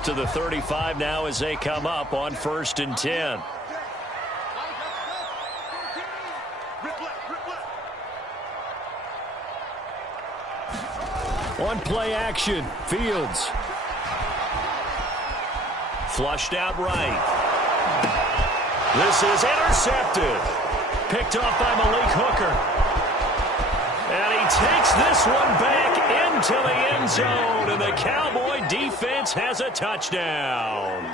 up to the 35 now as they come up on 1st and 10. On play action, Fields. Flushed out right. This is intercepted. Picked off by Malik Hooker. And he takes this one back into the end zone, and the Cowboy defense has a touchdown.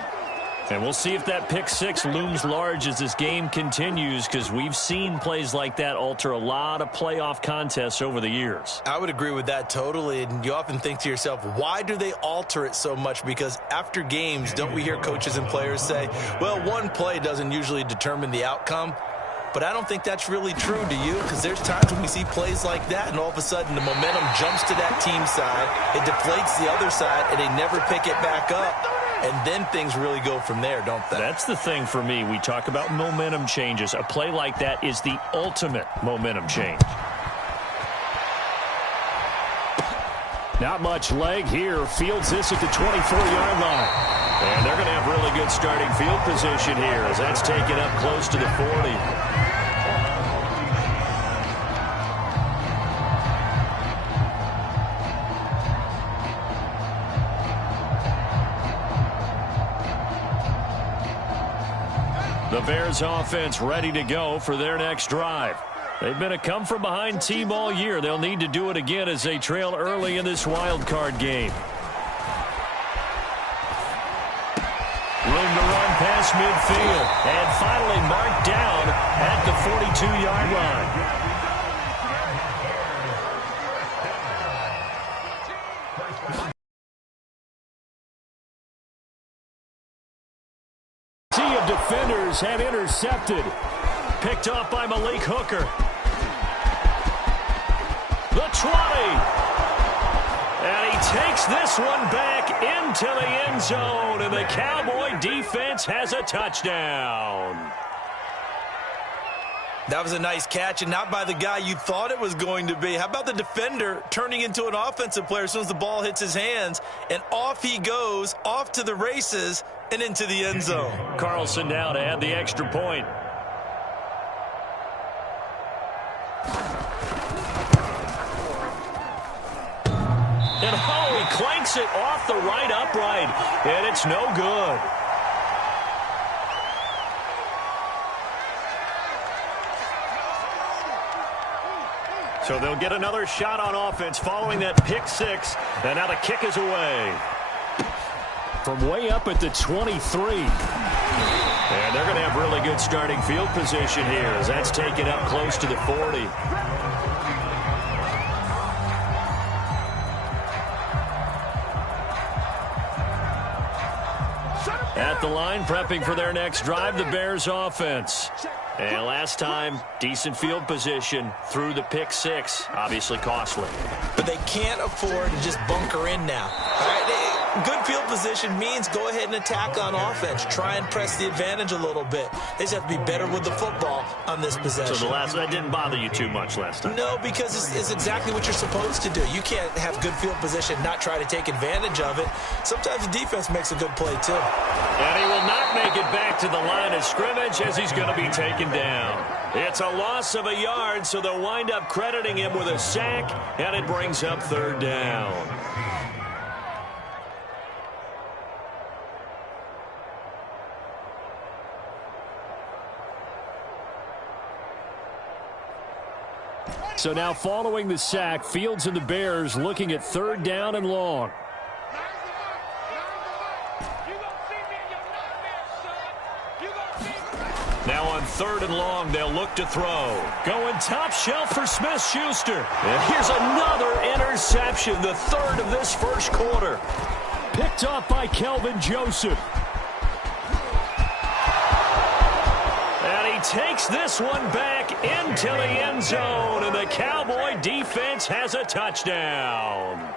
And we'll see if that pick six looms large as this game continues, because we've seen plays like that alter a lot of playoff contests over the years. I would agree with that totally, and you often think to yourself, why do they alter it so much? Because after games, don't we hear coaches and players say, well, one play doesn't usually determine the outcome? But I don't think that's really true, do you? Because there's times when we see plays like that, and all of a sudden the momentum jumps to that team side, it deflates the other side, and they never pick it back up. And then things really go from there, don't they? That's the thing for me. We talk about momentum changes. A play like that is the ultimate momentum change. Not much leg here. Fields this at the 24-yard line. And they're going to have really good starting field position here as that's taken up close to the 40. The Bears offense ready to go for their next drive. They've been a come-from-behind team all year. They'll need to do it again as they trail early in this wild card game. Room to run past midfield. And finally marked down at the 42-yard line. Of defenders have intercepted. Picked off by Malik Hooker. The 20. And he takes this one back into the end zone, and the Cowboy defense has a touchdown. That was a nice catch, and not by the guy you thought it was going to be. How about the defender turning into an offensive player as soon as the ball hits his hands, and off he goes, off to the races, and into the end zone. Carlson now to add the extra point. And he clanks it off the right upright, and it's no good. So they'll get another shot on offense following that pick six, and now the kick is away. From way up at the 23. And they're going to have really good starting field position here as that's taken up close to the 40. At the line, prepping for their next drive, the Bears offense. And last time, decent field position through the pick six. Obviously costly. But they can't afford to just bunker in now. All right, good field position means go ahead and attack on offense. Try and press the advantage a little bit. They just have to be better with the football on this possession. So that didn't bother you too much last time? No, because it's exactly what you're supposed to do. You can't have good field position, not try to take advantage of it. Sometimes the defense makes a good play, too. And he will not make it back to the line of scrimmage as he's going to be taken down. It's a loss of a yard, so they'll wind up crediting him with a sack, and it brings up 3rd down. So now following the sack, Fields and the Bears looking at 3rd down and long. Now on 3rd and long, they'll look to throw. Going top shelf for Smith-Schuster. And here's another interception, the 3rd of this first quarter. Picked off by Kelvin Joseph. And he takes this one back into the end zone, and the Cowboy defense has a touchdown.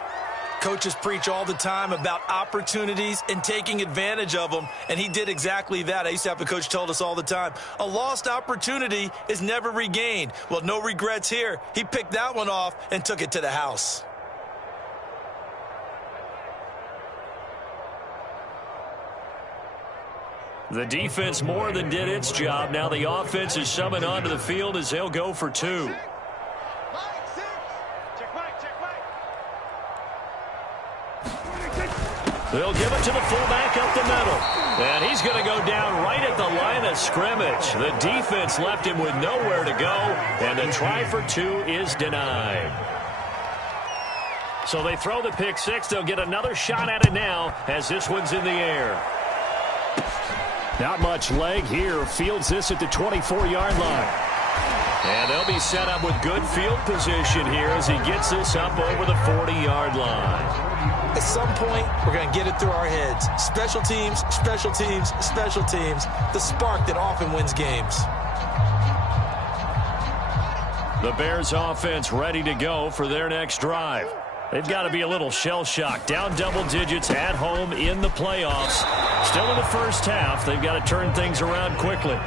Coaches preach all the time about opportunities and taking advantage of them, and he did exactly that. I used to have a coach told us all the time, a lost opportunity is never regained. Well, no regrets here. He picked that one off and took it to the house. The defense more than did its job. Now the offense is summoned onto the field as they'll go for two. They'll give it to the fullback up the middle. And he's going to go down right at the line of scrimmage. The defense left him with nowhere to go, and the try for two is denied. So they throw the pick six. They'll get another shot at it now as this one's in the air. Not much leg here. Fields this at the 24-yard line. And they'll be set up with good field position here as he gets this up over the 40-yard line. At some point, we're going to get it through our heads. Special teams, special teams, special teams. The spark that often wins games. The Bears offense ready to go for their next drive. They've got to be a little shell-shocked. Down double digits at home in the playoffs. Still in the first half. They've got to turn things around quickly.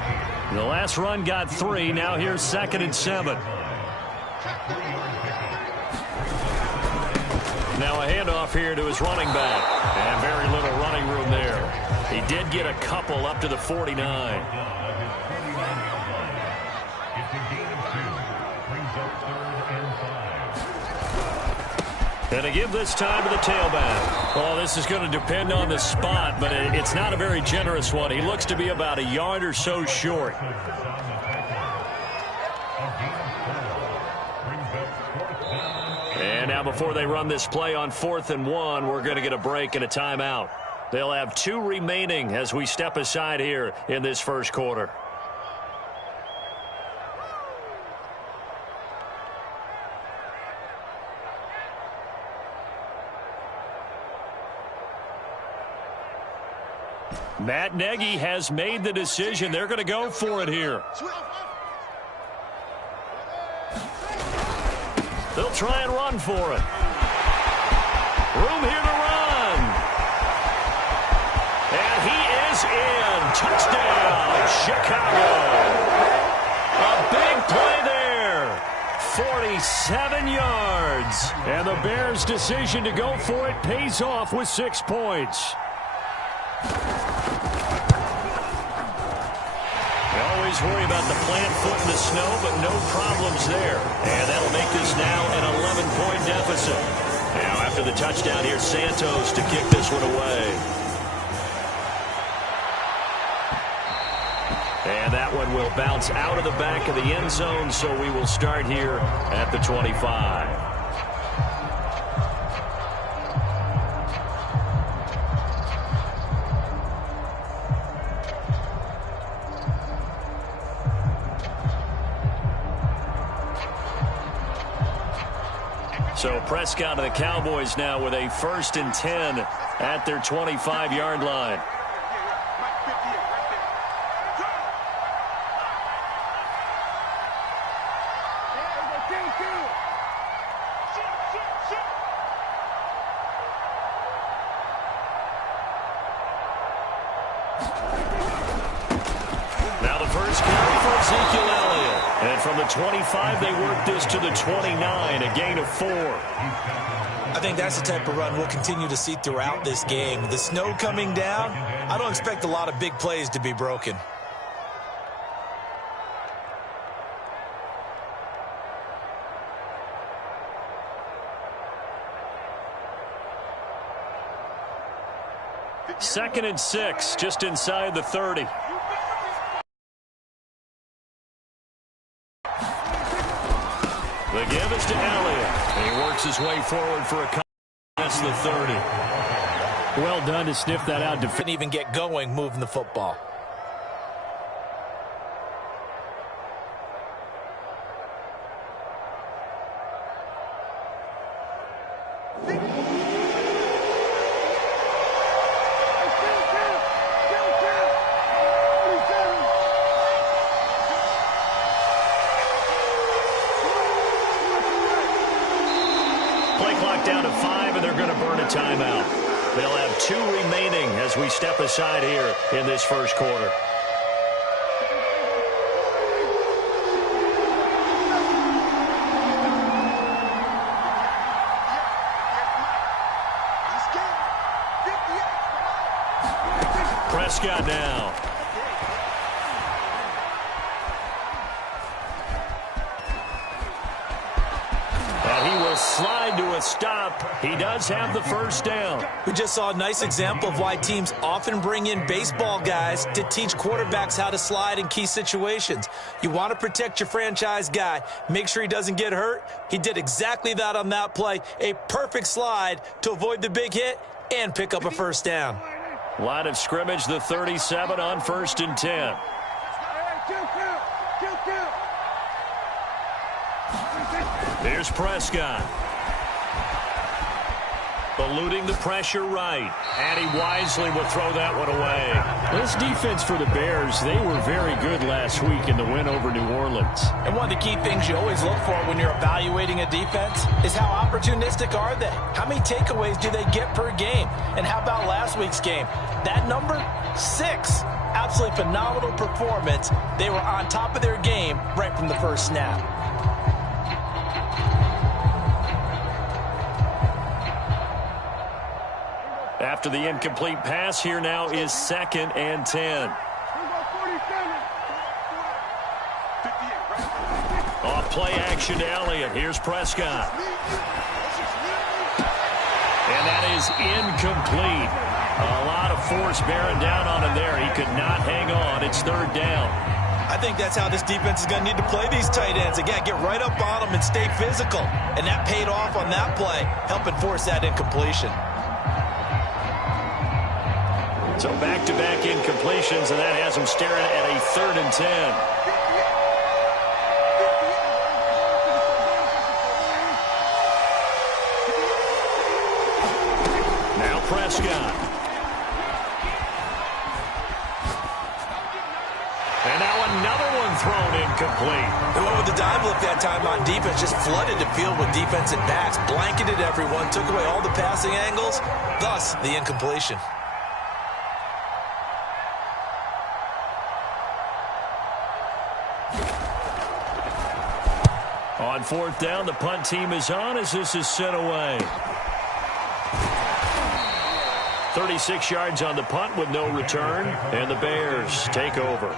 The last run got 3. Now here's 2nd and 7. Now a handoff here to his running back. And very little running room there. He did get a couple up to the 49. And to give this time to the tailback. Well, this is going to depend on the spot, but it's not a very generous one. He looks to be about a yard or so short. And now before they run this play on 4th and 1, we're going to get a break and a timeout. They'll have 2 remaining as we step aside here in this first quarter. Matt Nagy has made the decision. They're going to go for it here. They'll try and run for it. Room here to run. And he is in. Touchdown, Chicago. A big play there. 47 yards. And the Bears' decision to go for it pays off with 6 points. Worry about the plant foot in the snow, but no problems there. And that'll make this now an 11-point deficit. Now after the touchdown, here's Santos to kick this one away. And that one will bounce out of the back of the end zone, so we will start here at the 25. So Prescott of the Cowboys now with a 1st and 10 at their 25-yard line. Now the first carry for Ezekiel Elliott. And from the 25, they work this to the 29, a gain of 4. I think that's the type of run we'll continue to see throughout this game. The snow coming down, I don't expect a lot of big plays to be broken. Second and 6, just inside the 30. The give is to Elliott. And he works his way forward for a cut. That's the 30. Well done to sniff that out. Didn't even get going moving the football. Down to 5, and they're going to burn a timeout. They'll have 2 remaining as we step aside here in this first quarter. Prescott now. coming to a stop. He does have the first down. We just saw a nice example of why teams often bring in baseball guys to teach quarterbacks how to slide in key situations. You want to protect your franchise guy. Make sure he doesn't get hurt. He did exactly that on that play. A perfect slide to avoid the big hit and pick up a first down. Line of scrimmage, the 37 on 1st and 10. Here's Prescott. Eluding the pressure right. And he wisely will throw that one away. This defense for the Bears, they were very good last week in the win over New Orleans. And one of the key things you always look for when you're evaluating a defense is how opportunistic are they? How many takeaways do they get per game? And how about last week's game? That number, 6. Absolutely phenomenal performance. They were on top of their game right from the first snap. After the incomplete pass, here now is 2nd and 10. Off play action to Elliott. Here's Prescott. And that is incomplete. A lot of force bearing down on him there. He could not hang on. It's 3rd down. I think that's how this defense is going to need to play these tight ends. Again, get right up on them and stay physical. And that paid off on that play, helping force that incompletion. So back-to-back incompletions, and that has him staring at a 3rd and 10. Now Prescott. And now another one thrown incomplete. The one with the dive look that time on defense just flooded the field with defensive backs, blanketed everyone, took away all the passing angles, thus the incompletion. On 4th down, the punt team is on as this is sent away. 36 yards on the punt with no return, and the Bears take over.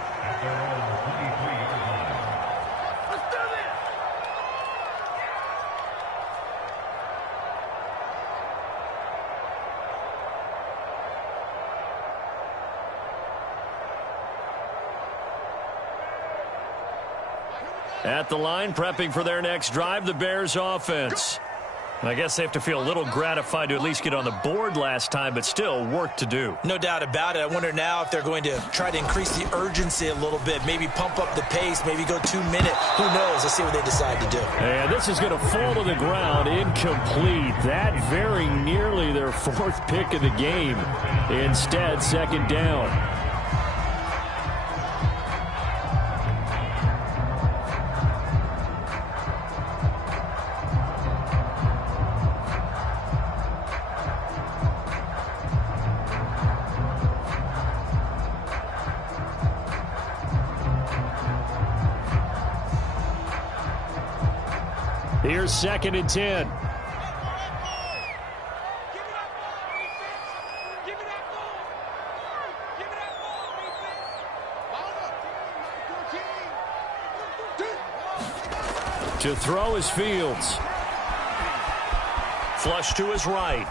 At the line, prepping for their next drive, the Bears offense. And I guess they have to feel a little gratified to at least get on the board last time, but still work to do. No doubt about it. I wonder now if they're going to try to increase the urgency a little bit, maybe pump up the pace, maybe go 2 minute. Who knows? Let's see what they decide to do. And this is going to fall to the ground, incomplete. That very nearly their 4th pick of the game. Instead, 2nd down. Here's 2nd and 10. To throw is Fields. Flush to his right.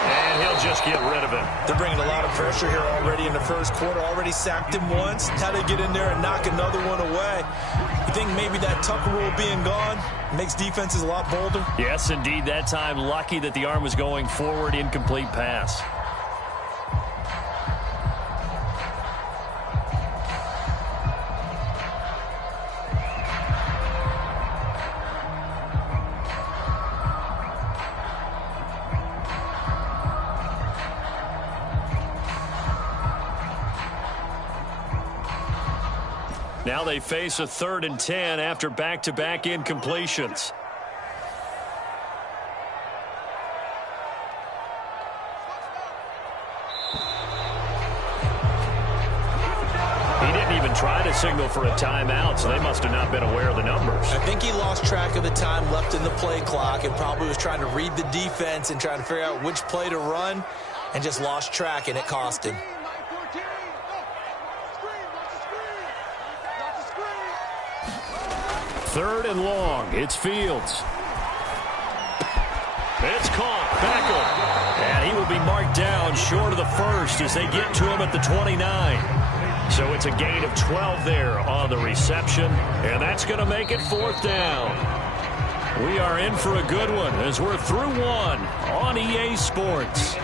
And he'll just get rid of it. They're bringing a lot of pressure here already in the first quarter. Already sacked him once. How to get in there and knock another one away. You think maybe that Tucker rule being gone makes defenses a lot bolder? Yes, indeed. That time, lucky that the arm was going forward. Incomplete pass. Now they face a 3rd and 10 after back-to-back incompletions. He didn't even try to signal for a timeout, so they must have not been aware of the numbers. I think he lost track of the time left in the play clock and probably was trying to read the defense and trying to figure out which play to run and just lost track, and it cost him. 3rd and long. It's Fields. It's caught. Beckham. And he will be marked down short of the first as they get to him at the 29. So it's a gain of 12 there on the reception. And that's going to make it 4th down. We are in for a good one as we're through one on EA Sports.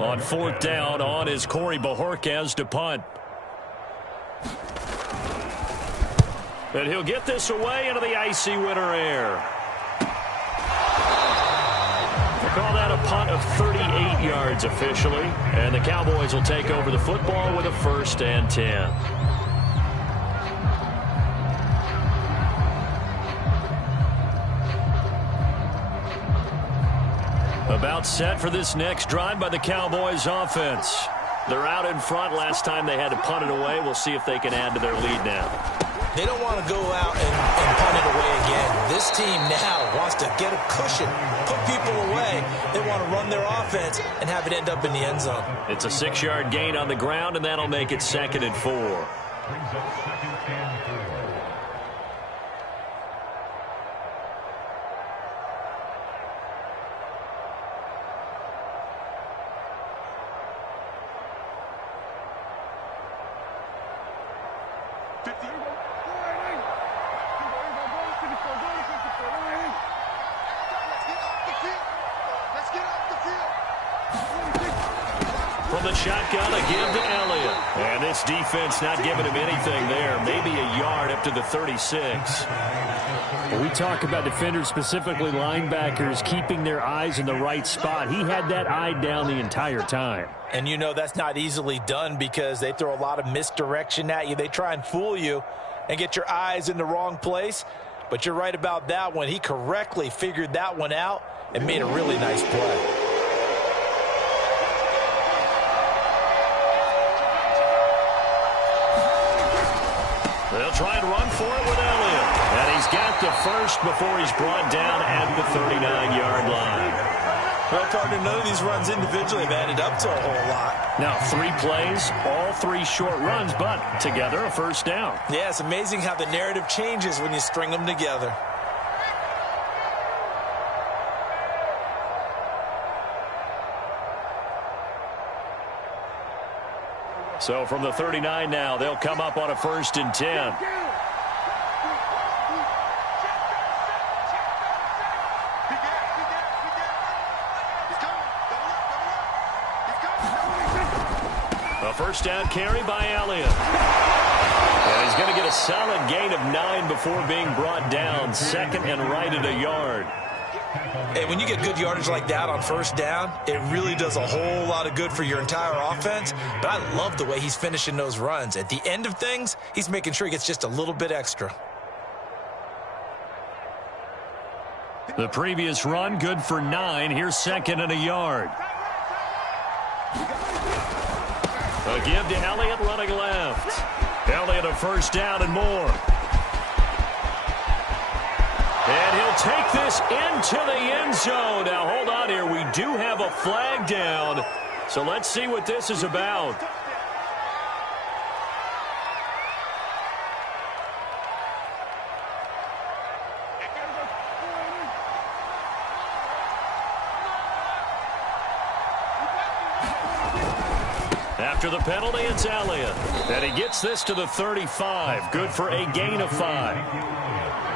On 4th down, on is Corey Bajorquez to punt. And he'll get this away into the icy winter air. We'll call that a punt of 38 yards officially. And the Cowboys will take over the football with a 1st and 10. About set for this next drive by the Cowboys offense. They're out in front. Last time they had to punt it away. We'll see if they can add to their lead now. They don't want to go out and punt it away again. This team now wants to get a cushion, put people away. They want to run their offense and have it end up in the end zone. It's a 6-yard gain on the ground, and that'll make it 2nd and 4. From the shotgun, a give to Elliott. And this defense not giving him anything there. Maybe a yard up to the 36. Well, we talk about defenders, specifically linebackers, keeping their eyes in the right spot. He had that eye down the entire time. And you know that's not easily done because they throw a lot of misdirection at you. They try and fool you and get your eyes in the wrong place. But you're right about that one. He correctly figured that one out and made a really nice play. They'll try and run for it with Elliott. And he's got the first before he's brought down at the 39-yard line. Well, partner, none of these runs individually have added up to a whole lot. Now, 3 plays, all 3 short runs, but together a 1st down. Yeah, it's amazing how the narrative changes when you string them together. So from the 39 now, they'll come up on a 1st and 10. A 1st down carry by Elliott. And he's going to get a solid gain of 9 before being brought down. 2nd and right at a yard. Hey, when you get good yardage like that on 1st down, it really does a whole lot of good for your entire offense. But I love the way he's finishing those runs. At the end of things, he's making sure he gets just a little bit extra. The previous run, good for 9. Here's 2nd and a yard. A give to Elliott running left. Elliott a 1st down and more. And he'll take this into the end zone. Now, hold on here. We do have a flag down. So let's see what this is about. After the penalty, it's Elliott. And he gets this to the 35. Good for a gain of 5.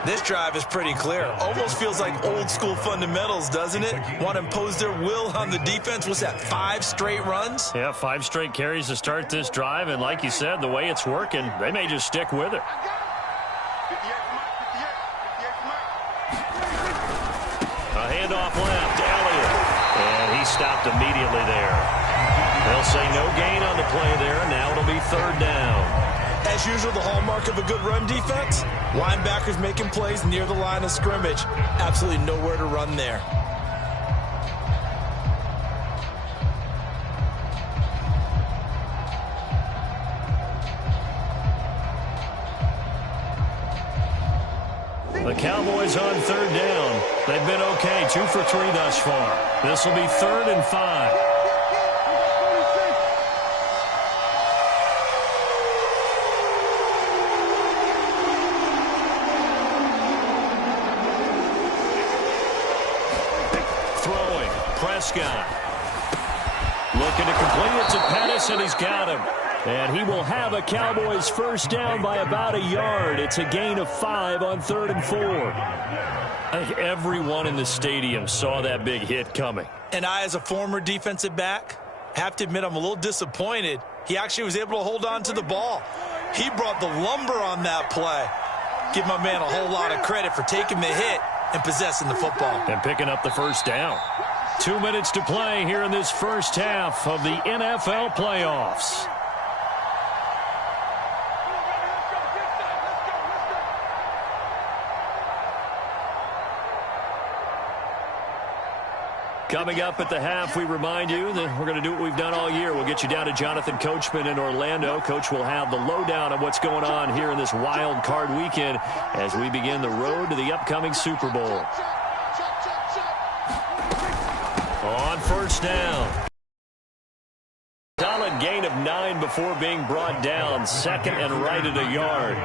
This drive is pretty clear. Almost feels like old school fundamentals, doesn't it? Want to impose their will on the defense. What's that, 5 straight runs? Yeah, 5 straight carries to start this drive. And like you said, the way it's working, they may just stick with it. A handoff left, Elliott. And he stopped immediately there. They'll say no gain on the play there. Now it'll be 3rd down. As usual, the hallmark of a good run defense, linebackers making plays near the line of scrimmage. Absolutely nowhere to run there. Cowboys on third down. They've been okay, 2 for 3 thus far. This will be 3rd and 5. Throwing, Prescott. Looking to complete it to Pettis, and he's got him. And he will have a Cowboys first down by about a yard. It's a gain of 5 on 3rd and 4. I think everyone in the stadium saw that big hit coming. And I, as a former defensive back, have to admit I'm a little disappointed. He actually was able to hold on to the ball. He brought the lumber on that play. Give my man a whole lot of credit for taking the hit and possessing the football. And picking up the first down. 2 minutes to play here in this first half of the NFL playoffs. Coming up at the half, we remind you that we're going to do what we've done all year. We'll get you down to Jonathan Coachman in Orlando. Coach will have the lowdown on what's going on here in this wild card weekend as we begin the road to the upcoming Super Bowl. On first down. Solid gain of 9 before being brought down. 2nd and right at a yard.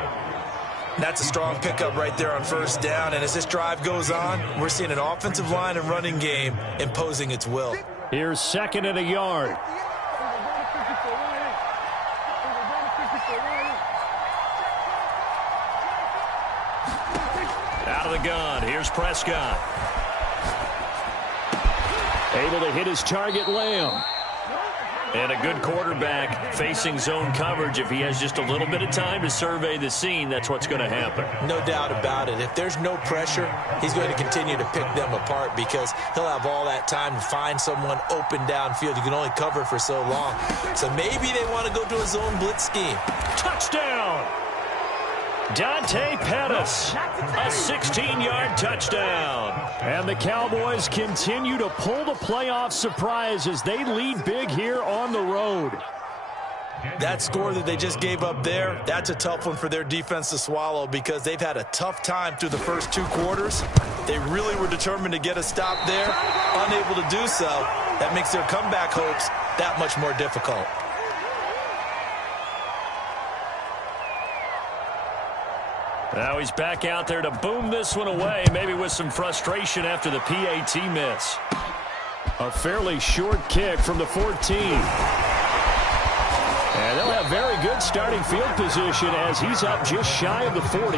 That's a strong pickup right there on first down. And as this drive goes on, we're seeing an offensive line and running game imposing its will. Here's 2nd and a yard. Out of the gun. Here's Prescott. Able to hit his target, Lamb. And a good quarterback facing zone coverage. If he has just a little bit of time to survey the scene, that's what's going to happen. No doubt about it. If there's no pressure, he's going to continue to pick them apart because he'll have all that time to find someone open downfield. You can only cover for so long. So maybe they want to go to a zone blitz scheme. Touchdown! Dante Pettis, a 16-yard touchdown. And the Cowboys continue to pull the playoff surprise as they lead big here on the road. That score that they just gave up there, that's a tough one for their defense to swallow because they've had a tough time through the first 2 quarters. They really were determined to get a stop there, unable to do so. That makes their comeback hopes that much more difficult. Now he's back out there to boom this one away, maybe with some frustration after the PAT miss. A fairly short kick from the 14. And they'll have very good starting field position as he's up just shy of the 40.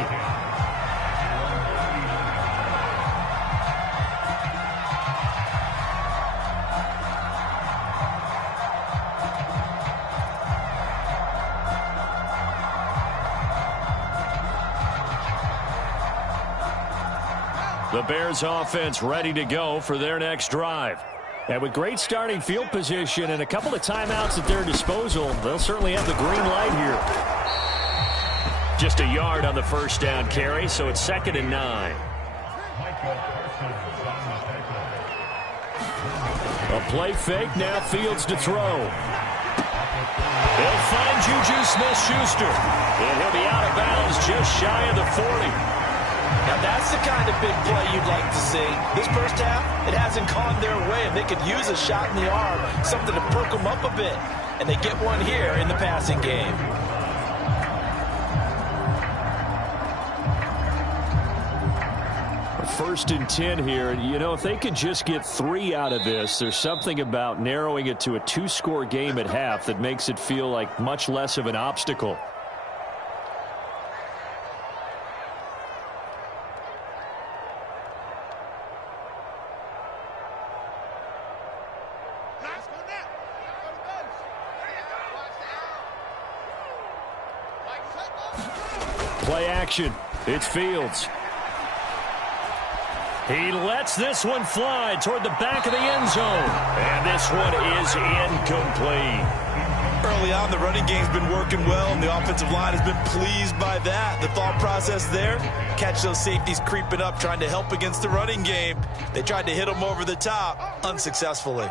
The Bears offense ready to go for their next drive. And with great starting field position and a couple of timeouts at their disposal, they'll certainly have the green light here. Just a yard on the first down carry, so it's 2nd and 9. A play fake, now Fields to throw. They'll find Juju Smith-Schuster, and he'll be out of bounds just shy of the 40. Now that's the kind of big play you'd like to see. This first half, it hasn't gone their way. If they could use a shot in the arm, something to perk them up a bit. And they get one here in the passing game. First and 10 here. You know, if they could just get 3 out of this, there's something about narrowing it to a 2-score game at half that makes it feel like much less of an obstacle. Play action. It's Fields. He lets this one fly toward the back of the end zone. And this one is incomplete. Early on, the running game's been working well, and the offensive line has been pleased by that. The thought process there, catch those safeties creeping up, trying to help against the running game. They tried to hit them over the top, unsuccessfully.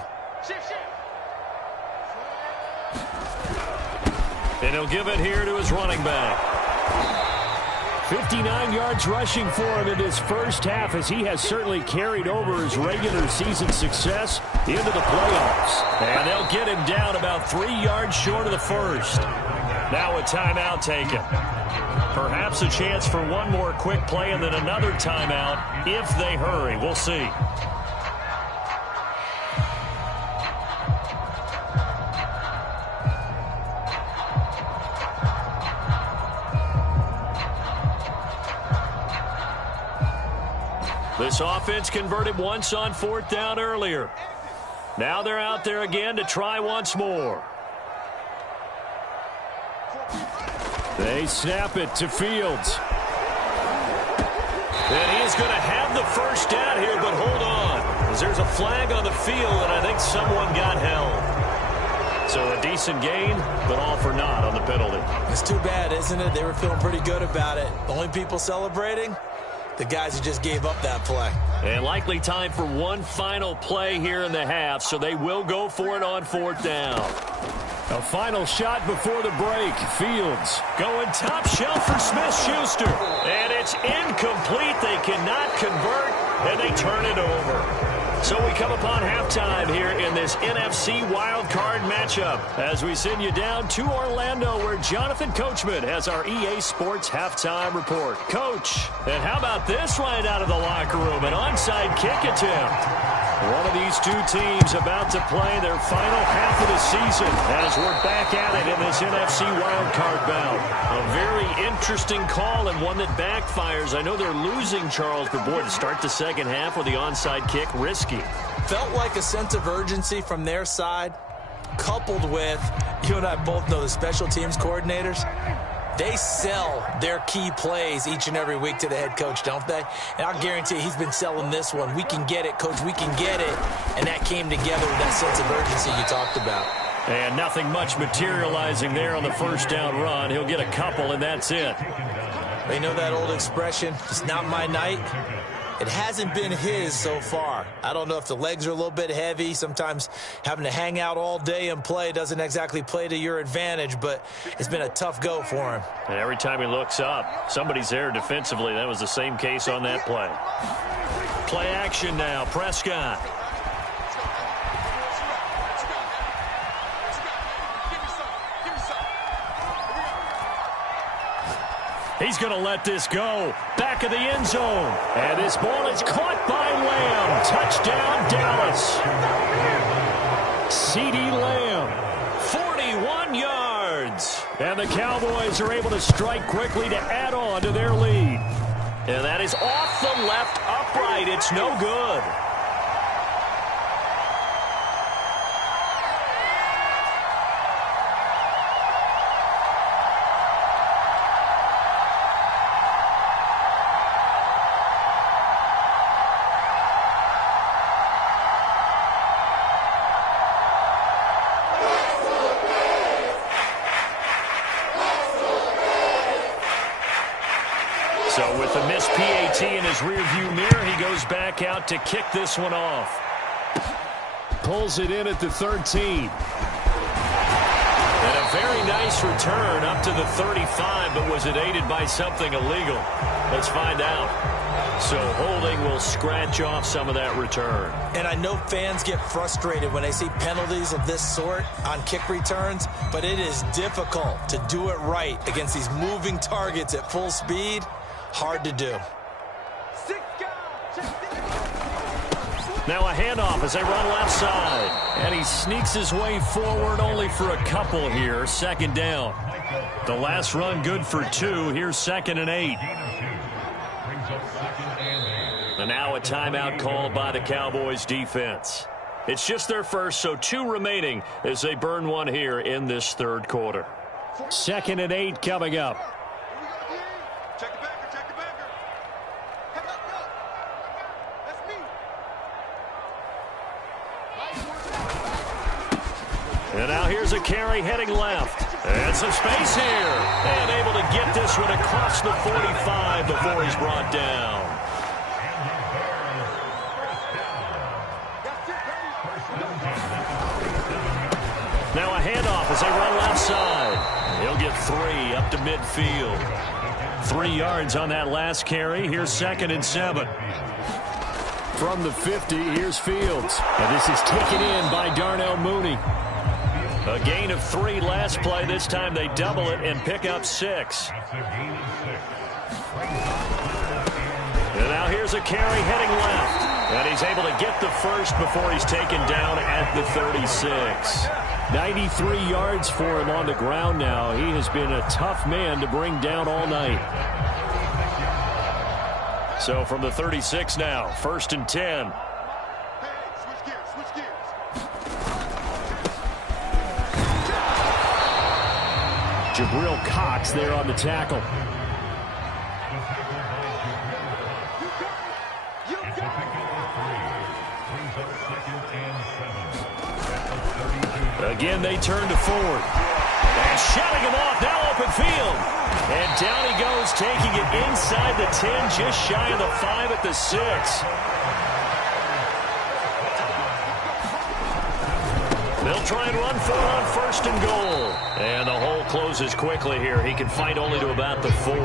And he'll give it here to his running back. 59 yards rushing for him in this first half, as he has certainly carried over his regular season success into the playoffs. And they'll get him down about 3 yards short of the first. Now a timeout taken. Perhaps a chance for one more quick play and then another timeout if they hurry. We'll see. This offense converted once on 4th down earlier. Now they're out there again to try once more. They snap it to Fields. And he is going to have the first down here, but hold on, as there's a flag on the field, and I think someone got held. So a decent gain, but all for naught on the penalty. It's too bad, isn't it? They were feeling pretty good about it. The only people celebrating, the guys who just gave up that play. And likely time for one final play here in the half, so they will go for it on 4th down. A final shot before the break. Fields going top shelf for Smith-Schuster. And it's incomplete. They cannot convert, and they turn it over. So we come upon halftime here in this NFC wildcard matchup as we send you down to Orlando, where Jonathan Coachman has our EA Sports halftime report. Coach, and how about this right out of the locker room? An onside kick attempt. One of these two teams about to play their final half of the season as we're back at it in this NFC wildcard bout. A very interesting call and one that backfires. I know they're losing, Charles, but boy, to start the second half with the onside kick, risky. Felt like a sense of urgency from their side, coupled with, you and I both know the special teams coordinators, they sell their key plays each and every week to the head coach, don't they? And I'll guarantee he's been selling this one. We can get it, coach, we can get it. And that came together with that sense of urgency you talked about. And nothing much materializing there on the first down run. He'll get a couple, and that's it. They know that old expression, it's not my night. It hasn't been his so far. I don't know if the legs are a little bit heavy. Sometimes having to hang out all day and play doesn't exactly play to your advantage, but it's been a tough go for him. And every time he looks up, somebody's there defensively. That was the same case on that play. Play action now, Prescott. He's going to let this go. Back of the end zone. And this ball is caught by Lamb. Touchdown, Dallas. CeeDee Lamb, 41 yards. And the Cowboys are able to strike quickly to add on to their lead. And that is off the left upright. It's no good. So with the missed PAT in his rearview mirror, he goes back out to kick this one off. Pulls it in at the 13. And a very nice return up to the 35, but was it aided by something illegal? Let's find out. So holding will scratch off some of that return. And I know fans get frustrated when they see penalties of this sort on kick returns, but it is difficult to do it right against these moving targets at full speed. Hard to do. Now a handoff as they run left side. And he sneaks his way forward only for a couple here. Second down. The last run good for 2. Here's 2nd and 8. And now a timeout called by the Cowboys defense. It's just their first, so 2 remaining as they burn one here in this third quarter. 2nd and 8 coming up. And now here's a carry heading left. And some space here. And able to get this one across the 45 before he's brought down. Now a handoff as they run left side. He'll get 3 up to midfield. 3 yards on that last carry. Here's 2nd and 7. From the 50, here's Fields. And this is taken in by Darnell Mooney. A gain of 3 last play. This time they double it and pick up 6. And now here's a carry heading left. And he's able to get the first before he's taken down at the 36. 93 yards for him on the ground now. He has been a tough man to bring down all night. So from the 36 now, 1st and 10. Jabril Cox there on the tackle. Again, they turn to Ford. And shutting him off, now open field. And down he goes, taking it inside the 10, just shy of the 5 at the 6. They'll try and run for it on 1st and goal. And the hole closes quickly here. He can fight only to about the 4.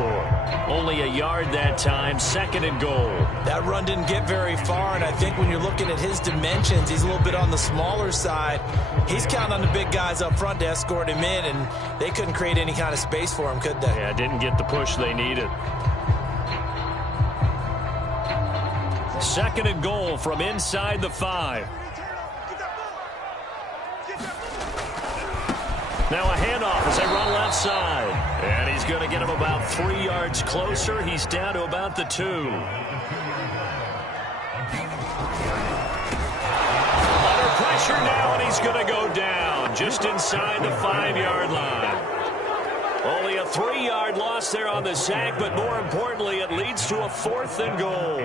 Only a yard that time, 2nd and goal. That run didn't get very far, and I think when you're looking at his dimensions, he's a little bit on the smaller side. He's counting on the big guys up front to escort him in, and they couldn't create any kind of space for him, could they? Yeah, didn't get the push they needed. 2nd and goal from inside the 5. Now a handoff as they run left side. And he's going to get him about 3 yards closer. He's down to about the 2. Under pressure now, and he's going to go down just inside the 5-yard line. Only a 3-yard loss there on the sack, but more importantly, it leads to a 4th and goal.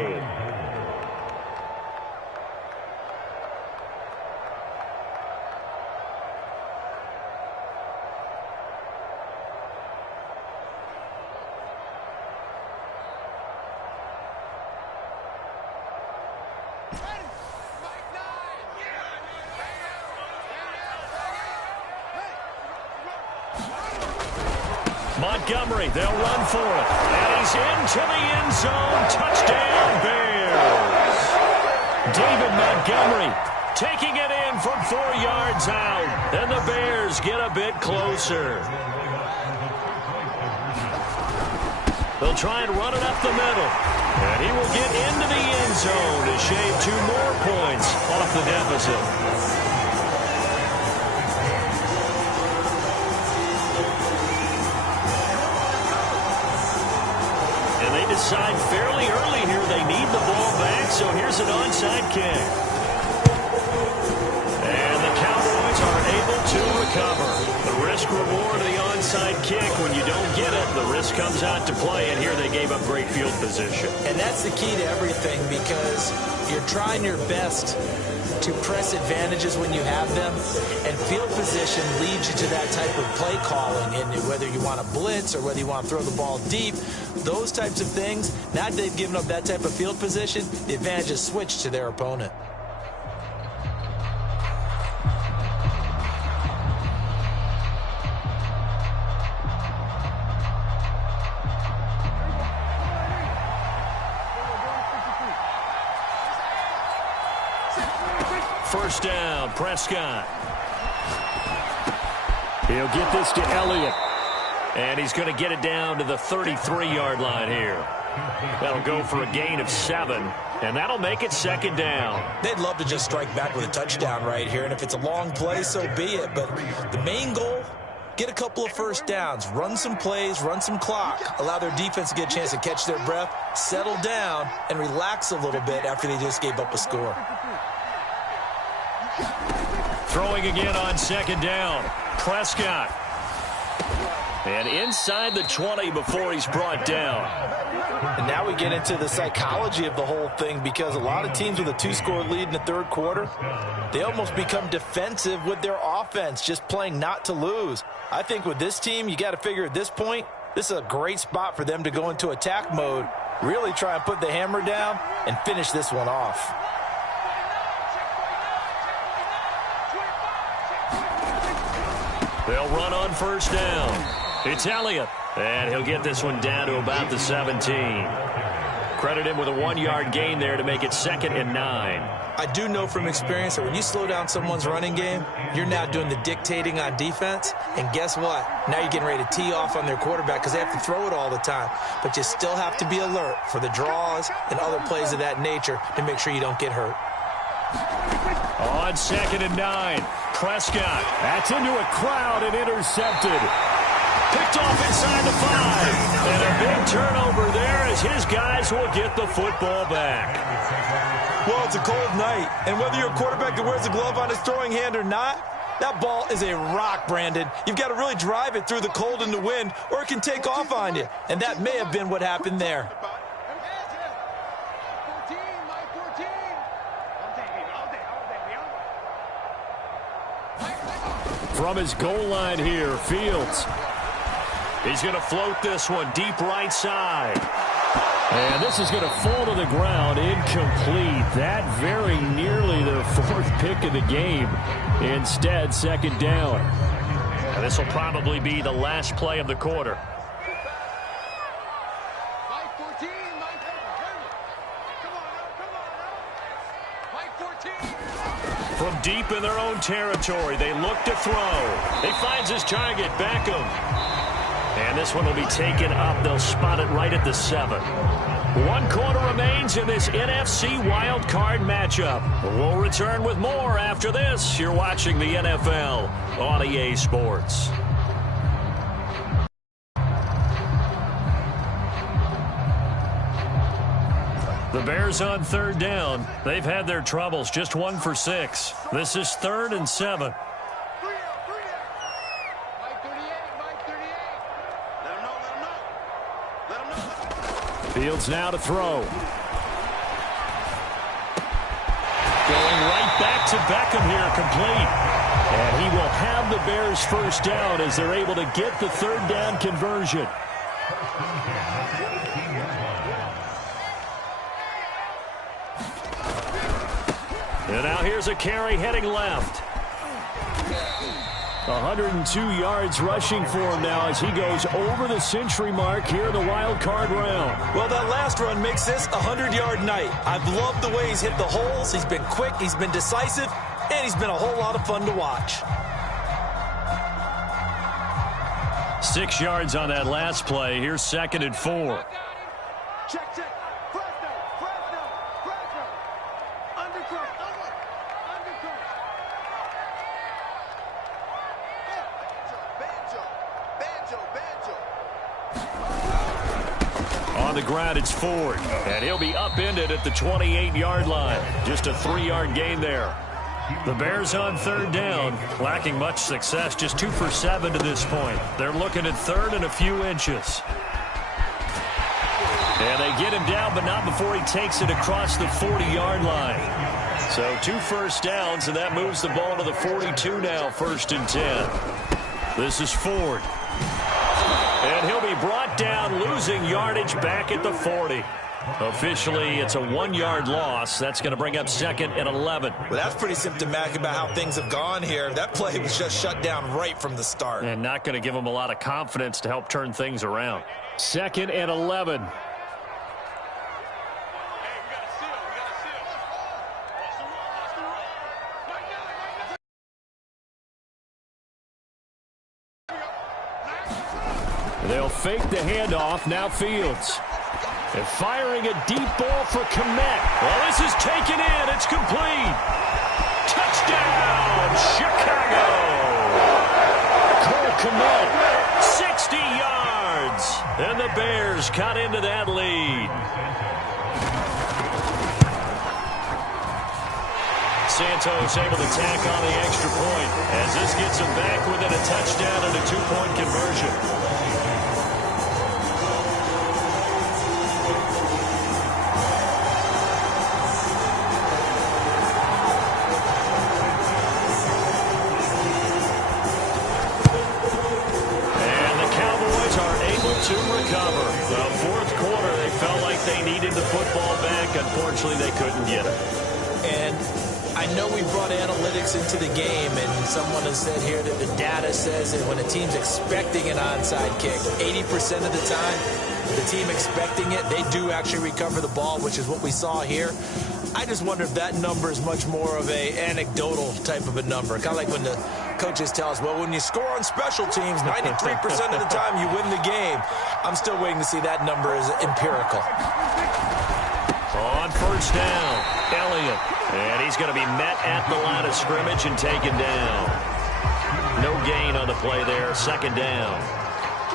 Montgomery, they'll run for it. And he's into the end zone. Touchdown, Bears. David Montgomery taking it in from 4 yards out. And the Bears get a bit closer. They'll try and run it up the middle. And he will get into the end zone to shave 2 more points off the deficit. Decide fairly early here they need the ball back, so here's an onside kick. And the Cowboys are able to recover. The risk-reward of the onside kick, when you don't get it, the risk comes out to play, and here they gave up great field position. And that's the key to everything, because you're trying your best to press advantages when you have them, and field position leads you to that type of play calling, and whether you want to blitz or whether you want to throw the ball deep, those types of things. Now that they've given up that type of field position, the advantage is switched to their opponent. First down, Prescott. He'll get this to Elliott. And he's going to get it down to the 33-yard line here. That'll go for a gain of 7. And that'll make it 2nd down. They'd love to just strike back with a touchdown right here. And if it's a long play, so be it. But the main goal, get a couple of first downs. Run some plays, run some clock. Allow their defense to get a chance to catch their breath, settle down, and relax a little bit after they just gave up a score. Throwing again on 2nd down. Prescott. And inside the 20 before he's brought down. And now we get into the psychology of the whole thing, because a lot of teams with a 2-score lead in the 3rd quarter, they almost become defensive with their offense, just playing not to lose. I think with this team, you got to figure at this point, this is a great spot for them to go into attack mode, really try and put the hammer down and finish this one off. They'll run on 1st down. It's Elliott. And he'll get this one down to about the 17. Credit him with a 1-yard gain there to make it 2nd and 9. I do know from experience that when you slow down someone's running game, you're now doing the dictating on defense. And guess what? Now you're getting ready to tee off on their quarterback because they have to throw it all the time. But you still have to be alert for the draws and other plays of that nature to make sure you don't get hurt. On 2nd and 9, Prescott. That's into a crowd and intercepted. Picked off inside the 5. And a big turnover there as his guys will get the football back. Well, it's a cold night, and whether you're a quarterback that wears a glove on his throwing hand or not, that ball is a rock, Brandon. You've got to really drive it through the cold and the wind, or it can take off on you. And that may have been what happened there. From his goal line here, Fields. He's going to float this one deep right side. And this is going to fall to the ground, incomplete. That very nearly their 4th pick of the game. Instead, 2nd down. And this will probably be the last play of the quarter. From deep in their own territory, they look to throw. He finds his target, Beckham. And this one will be taken up. They'll spot it right at the 7. 1 quarter remains in this NFC Wild Card matchup. We'll return with more after this. You're watching the NFL on EA Sports. The Bears on 3rd down. They've had their troubles, just 1 for 6. This is 3rd and 7. Fields now to throw. Going right back to Beckham here, complete. And he will have the Bears' 1st down as they're able to get the 3rd down conversion. And now here's a carry heading left. 102 yards rushing for him now as he goes over the century mark here in the wild card round. Well, that last run makes this a 100-yard night. I've loved the way he's hit the holes. He's been quick, he's been decisive, and he's been a whole lot of fun to watch. 6 yards on that last play. Here's 2nd and 4. Check, check. Fresno. Underthrow. Banjo. On the ground, it's Ford. And he'll be upended at the 28-yard line. Just a 3-yard gain there. The Bears on 3rd down, lacking much success, just 2 for 7 to this point. They're looking at 3rd and a few inches. And they get him down, but not before he takes it across the 40-yard line. So 2 first downs, and that moves the ball to the 42 now, 1st and 10. This is Ford. And he'll be brought down, losing yardage back at the 40. Officially, it's a 1-yard loss. That's going to bring up 2nd and 11. Well, that's pretty symptomatic about how things have gone here. That play was just shut down right from the start. And not going to give them a lot of confidence to help turn things around. 2nd and 11. They'll fake the handoff. Now Fields. And firing a deep ball for Kmet. Well, this is taken in. It's complete. Touchdown, Chicago. Cole Kmet, 60 yards. And the Bears cut into that lead. Santos able to tack on the extra point as this gets him back within a touchdown and a 2-point conversion. To recover. The 4th quarter, they felt like they needed the football back. Unfortunately, they couldn't get it. And I know we brought analytics into the game, and someone has said here that the data says that when a team's expecting an onside kick, 80% of the time, the team expecting it, they do actually recover the ball, which is what we saw here. I just wonder if that number is much more of a anecdotal type of a number. Kind of like when the coaches tell us, well, when you score on special teams, 93% of the time you win the game. I'm still waiting to see that number as empirical. On first down, Elliott. And he's going to be met at the line of scrimmage and taken down. No gain on the play there, second down.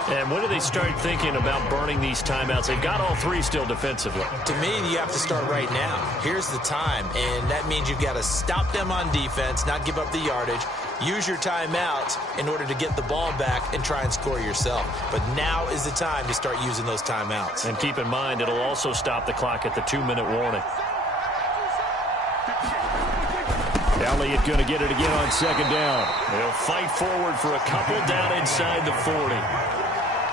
And when do they start thinking about burning these timeouts? They've got all three still defensively. To me, you have to start right now. Here's the time, and that means you've got to stop them on defense, not give up the yardage, use your timeouts in order to get the ball back and try and score yourself. But now is the time to start using those timeouts. And keep in mind, it'll also stop the clock at the 2-minute warning. Elliott going to get it again on second down. They'll fight forward for a couple down inside the 40.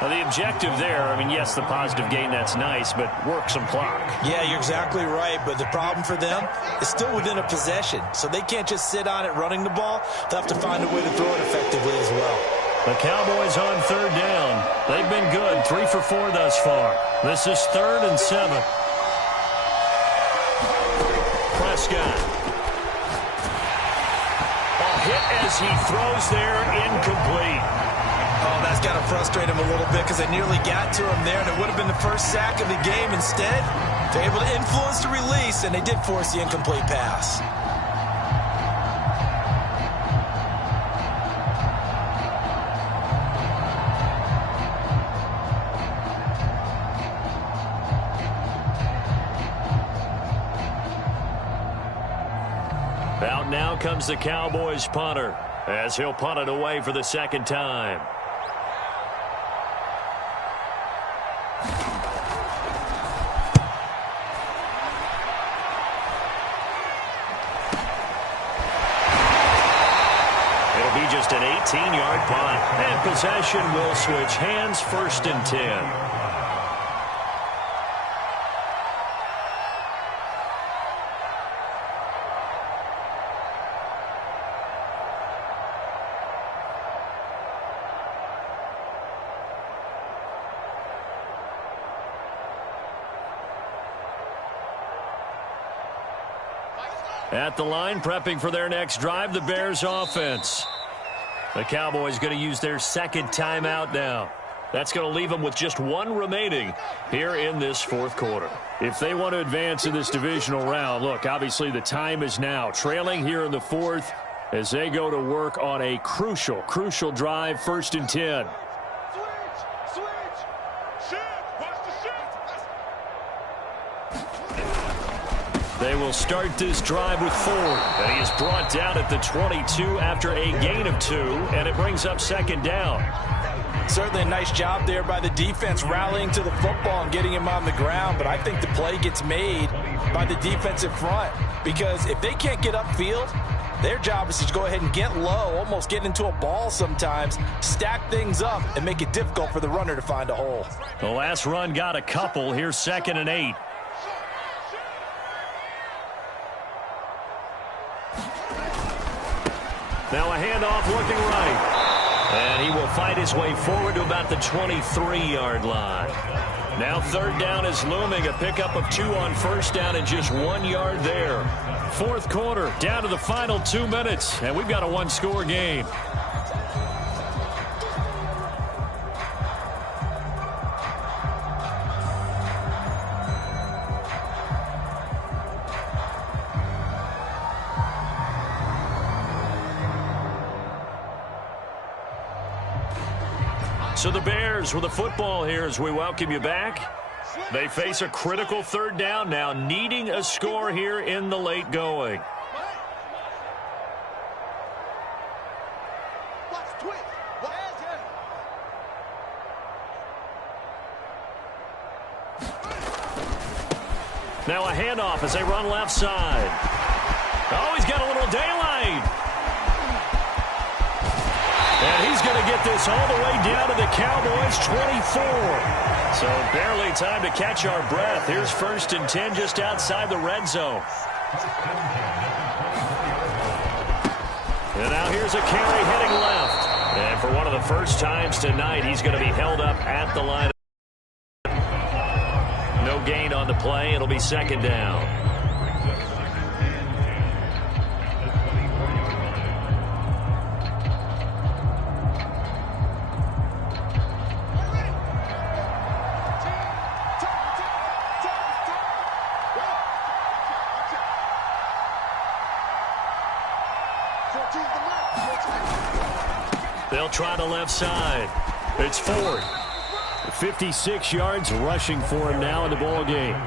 Well, the objective there, I mean, yes, the positive gain, that's nice, but work some clock. Yeah, you're exactly right, but the problem for them is still within a possession, so they can't just sit on it running the ball. They'll have to find a way to throw it effectively as well. The Cowboys on third down. They've been good, 3 for 4 thus far. This is 3rd and 7. Prescott. Hit as he throws there, incomplete. Oh, that's got to frustrate him a little bit because they nearly got to him there, and it would have been the first sack of the game. Instead, they're able to influence the release, and they did force the incomplete pass. Out now comes the Cowboys punter as he'll punt it away for the second time. It'll be just an 18-yard punt. And possession will switch hands, 1st and 10. At the line, prepping for their next drive, the Bears offense. The Cowboys going to use their second timeout now. That's going to leave them with just 1 remaining here in this 4th quarter. If they want to advance in this divisional round, look, obviously the time is now. Trailing here in the 4th as they go to work on a crucial drive, 1st and 10. They will start this drive with Ford, and he is brought down at the 22 after a gain of 2, and it brings up second down. Certainly a nice job there by the defense rallying to the football and getting him on the ground, but I think the play gets made by the defensive front because if they can't get upfield, their job is to go ahead and get low, almost get into a ball sometimes, stack things up, and make it difficult for the runner to find a hole. The last run got a couple. Here's 2nd and 8. Now a handoff looking right. And he will fight his way forward to about the 23-yard line. Now 3rd down is looming. A pickup of 2 on 1st down and just 1 yard there. 4th quarter, down to the final 2 minutes. And we've got a 1-score game. So the Bears with the football here as we welcome you back. They face a critical 3rd down now, needing a score here in the late going. Now a handoff as they run left side. Oh, he's got a little daylight. And he's going to get this all the way down to the Cowboys' 24. So barely time to catch our breath. Here's 1st and 10 just outside the red zone. And now here's a carry heading left. And for one of the first times tonight, he's going to be held up at the line. No gain on the play. It'll be second down. They'll try the left side. It's Ford. 56 yards rushing for him now in the ball game.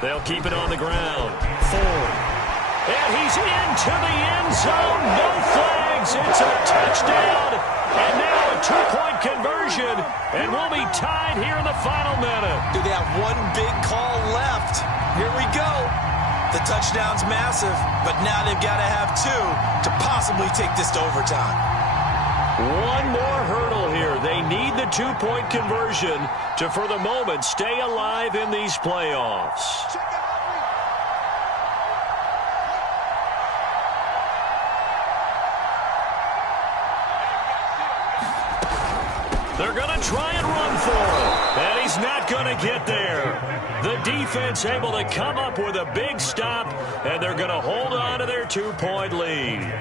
They'll keep it on the ground. Ford. And he's into the end zone. No flags. It's a touchdown. And now a two-point conversion. And we'll be tied here in the final minute. Do they have one big call left? Here we go. The touchdown's massive, but now they've got to have two to possibly take this to overtime. One more hurdle here. They need the two-point conversion to, for the moment, stay alive in these playoffs. They're going to try and run for him, and he's not going to get there. The defense able to come up with a big stop, and they're going to hold on to their two-point lead.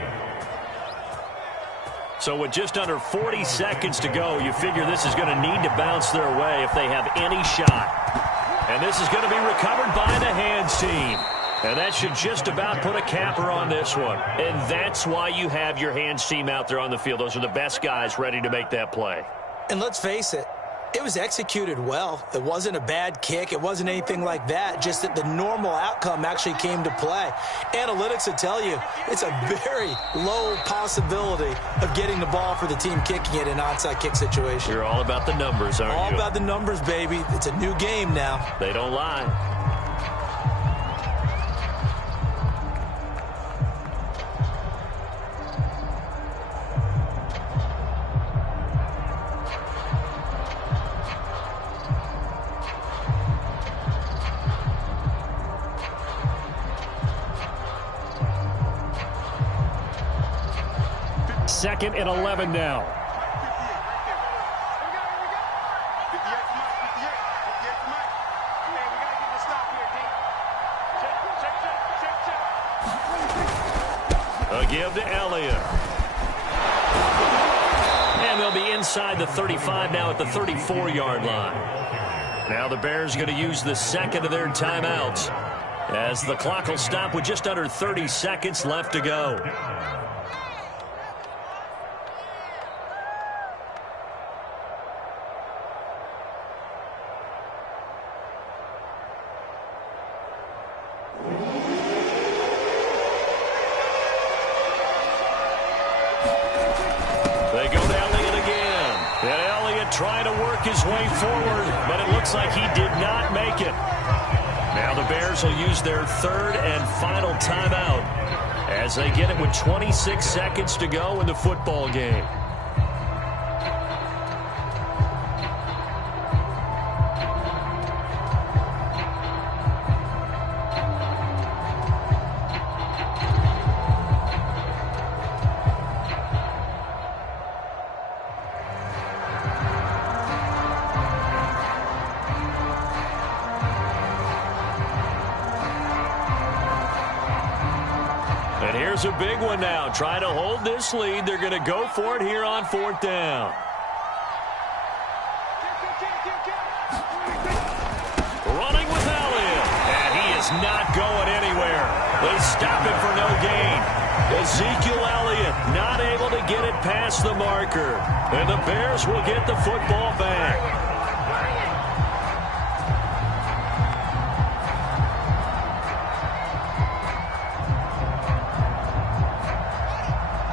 So with just under 40 seconds to go, you figure this is going to need to bounce their way if they have any shot. And this is going to be recovered by the hands team. And that should just about put a capper on this one. And that's why you have your hands team out there on the field. Those are the best guys ready to make that play. And let's face it, it was executed well. It wasn't a bad kick. It wasn't anything like that. Just that the normal outcome actually came to play. Analytics will tell you it's a very low possibility of getting the ball for the team kicking it in an onside kick situation. You're all about the numbers, aren't you? All about the numbers, baby. It's a new game now. They don't lie. Second and 11 now. A give to Elliott. And they'll be inside the 35 now at the 34-yard line. Now the Bears going to use the second of their timeouts as the clock will stop with just under 30 seconds left to go. Trying to work his way forward, but it looks like he did not make it. Now the Bears will use their third and final timeout as they get it with 26 seconds to go in the football game. Here's a big one now. Trying to hold this lead. They're going to go for it here on fourth down. Running with Elliott. And he is not going anywhere. They stop it for no gain. Ezekiel Elliott not able to get it past the marker. And the Bears will get the football back.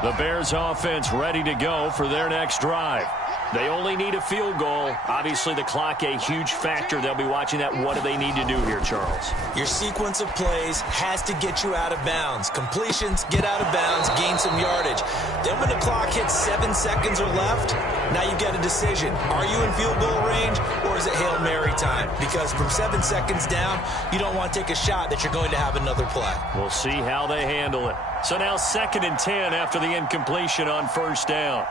The Bears offense ready to go for their next drive. They only need a field goal. Obviously, the clock a huge factor. They'll be watching that. What do they need to do here, Charles? Your sequence of plays has to get you out of bounds. Completions, get out of bounds, gain some yardage. Then when the clock hits 7 seconds or left, now you've got a decision. Are you in field goal range, or is it Hail Mary time? Because from 7 seconds down, you don't want to take a shot that you're going to have another play. We'll see how they handle it. So now 2nd and 10 after the incompletion on 1st down.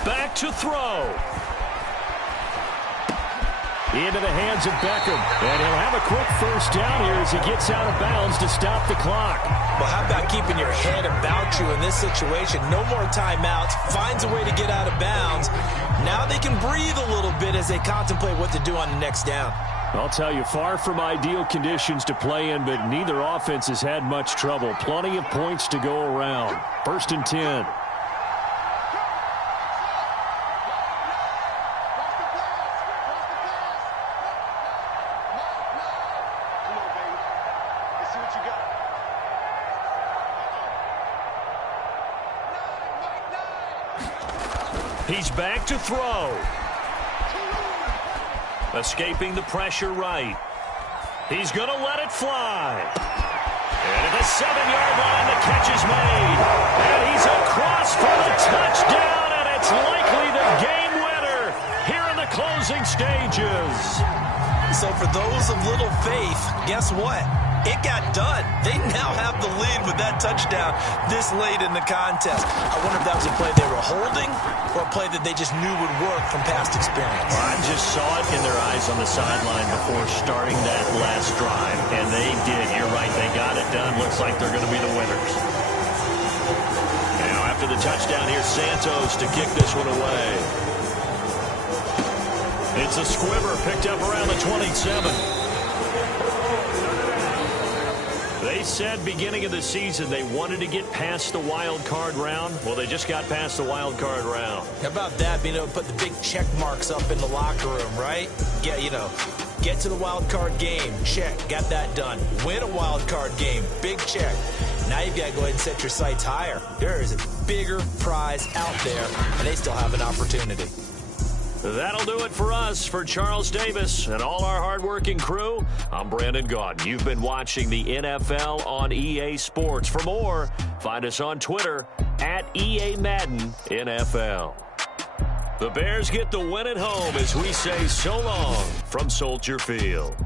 Back to throw. Into the hands of Beckham. And he'll have a quick 1st down here as he gets out of bounds to stop the clock. Well, how about keeping your head about you in this situation? No more timeouts. Finds a way to get out of bounds. Now they can breathe a little bit as they contemplate what to do on the next down. I'll tell you, far from ideal conditions to play in, but neither offense has had much trouble. Plenty of points to go around. 1st and 10. He's back to throw. Escaping the pressure right. He's going to let it fly. And at the 7-yard line, the catch is made. And he's across for the touchdown, and it's likely the game winner here in the closing stages. So for those of little faith, guess what? It got done. They now have the lead with that touchdown this late in the contest. I wonder if that was a play they were holding or a play that they just knew would work from past experience. Well, I just saw it in their eyes on the sideline before starting that last drive, and they did. You're right. They got it done. Looks like they're going to be the winners. Now after the touchdown, here's Santos to kick this one away. It's a squibber picked up around the 27. They said beginning of the season they wanted to get past the wild card round. Well, they just got past the wild card round. How about that? Being able to put the big check marks up in the locker room, right? Get to the wild card game. Check. Got that done. Win a wild card game. Big check. Now you've got to go ahead and set your sights higher. There is a bigger prize out there, and they still have an opportunity. That'll do it for us. For Charles Davis and all our hardworking crew, I'm Brandon Gaudin. You've been watching the NFL on EA Sports. For more, find us on Twitter at EA Madden NFL. The Bears get the win at home as we say so long from Soldier Field.